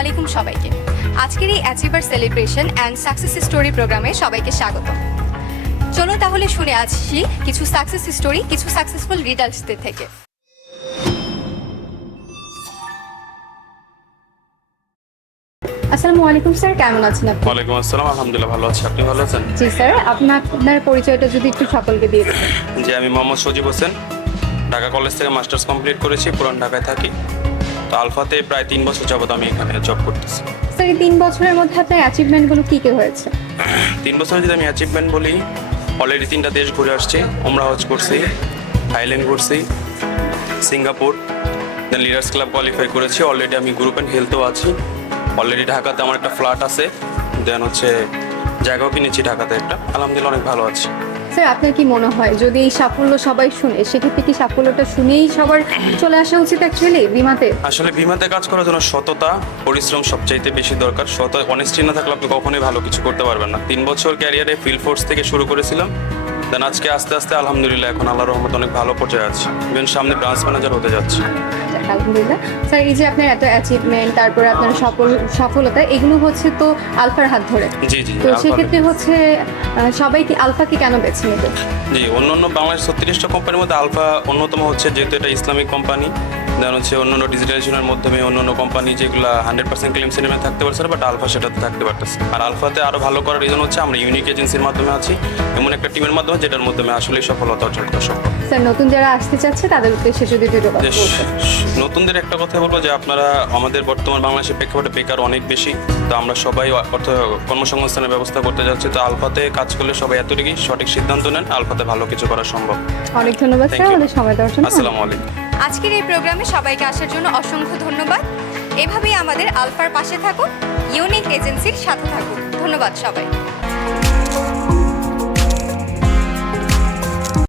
আলাইকুম সবাইকে। আজকের এই achiever celebration and success story প্রোগ্রামে সবাইকে স্বাগত। চলো তাহলে শুনে আসছি কিছু সাকসেস স্টোরি কিছু সাকসেসফুল রিডার্সদের থেকে। আসসালামু আলাইকুম স্যার কেমন আছেন আপনি? ওয়ালাইকুম আসসালাম আলহামদুলিল্লাহ ভালো আছি। আপনি ভালো আছেন? জি স্যার আপনার আপনার পরিচয়টা যদি একটু সকলকে দিয়ে দেবেন যে আমি মোহাম্মদ সজিব হোসেন। ঢাকা কলেজ থেকে মাস্টার্স কমপ্লিট করেছি পুরান ঢাকায় থাকি। তো আলফাতে প্রায় তিন বছর যাবত আমি এখানে জব করতেছি। স্যার এই তিন বছরের মধ্যে আপনার অ্যাচিভমেন্টগুলো কী কী হয়েছে? তিন বছরে যদি আমি অ্যাচিভমেন্ট বলি অলরেডি তিনটা দেশ ঘুরে আসছি ওমরা হজ করছি থাইল্যান্ড ঘুরছি Singapore then leaders club qualify করেছি অলরেডি আমি গ্রুপ অ্যান্ড হেলথও আছি। অলরেডি ঢাকাতে আমার একটা ফ্ল্যাট আছে দেন হচ্ছে জায়গাও কিনেছি ঢাকাতে একটা। আলহামদুলিল্লাহ অনেক ভালো আছি। স্যার, আপনার কি মনে হয় যদি এই সাফল্য সবাই শুনে, সেক্ষেত্রে কি সাফল্যটা শুনেই সবার চলে আসা উচিত অ্যাকচুয়ালি বিমাতে? আসলে বিমাতে কাজ করার জন্য সততা, পরিশ্রম সবচাইতে বেশি দরকার। সত অনেস্টি না থাকলে আপনি কখনোই ভালো কিছু করতে পারবেন না। তিন বছর ক্যারিয়ারে ফিল্ড ফোর্স থেকে শুরু করেছিলাম। দেন আজকে আস্তে আস্তে আলহামদুলিল্লাহ এখন আল্লাহ রহমত অনেক ভালো পর্যায়ে আছে। ইভেন সামনে ব্রাঞ্চ ম্যানেজার হতে যাচ্ছে। আলহামদুলিল্লাহ। স্যার এই যে আপনার এত অ্যাচিভমেন্ট তারপরে আপনার সফল সফলতা এগুলো হচ্ছে তো আলফার হাত ধরে। জি জি তো সেক্ষেত্রে হচ্ছে সবাই কি আলফাকে কেন বেছে নেবে জি অন্য অন্য বাংলাদেশ ছত্রিশটা কোম্পানির মধ্যে আলফা অন্যতম হচ্ছে যেহেতু এটা ইসলামিক কোম্পানি দেন হচ্ছে অন্য অন্য ডিজিটালাইজেশনের মাধ্যমে অন্য অন্য কোম্পানি যেগুলো হান্ড্রেড পার্সেন্ট ক্লেম সিনেমা থাকতে পারছে বাট আলফা সেটাতে থাকতে পারতেছে। আর আলফাতে আরও ভালো করার রিজন হচ্ছে আমরা ইউনিক এজেন্সির মাধ্যমে আছি এমন একটা টিমের মাধ্যমে যেটার মাধ্যমে আসলে সফলতা অর্জন করা সম্ভব। স্যার নতুন যারা আসতে চাচ্ছে তাদের উদ্দেশ্যে যদি দুটো কথা নতুনদের একটা কথা বলব যে আপনারা আমাদের বর্তমান বাংলাদেশের প্রেক্ষাপটে বেকার অনেক বেশি তো আমরা সবাই অর্থ কর্মসংস্থানের ব্যবস্থা করতে যাচ্ছি। তো আলফাতে কাজ করলে সবাই এতটুকুই সঠিক সিদ্ধান্ত নেন আলফাতে ভালো কিছু করা সম্ভব। অনেক ধন্যবাদ স্যার আমাদের সময় দেওয়ার জন্য। আসসালামু আলাইকুম। আজকের এই প্রোগ্রামে সবাইকে আসার জন্য অসংখ্য ধন্যবাদ। এভাবেই আমাদের আলফার পাশে থাকুন, ইউনিক এজেন্সির সাথে থাকুন। ধন্যবাদ সবাই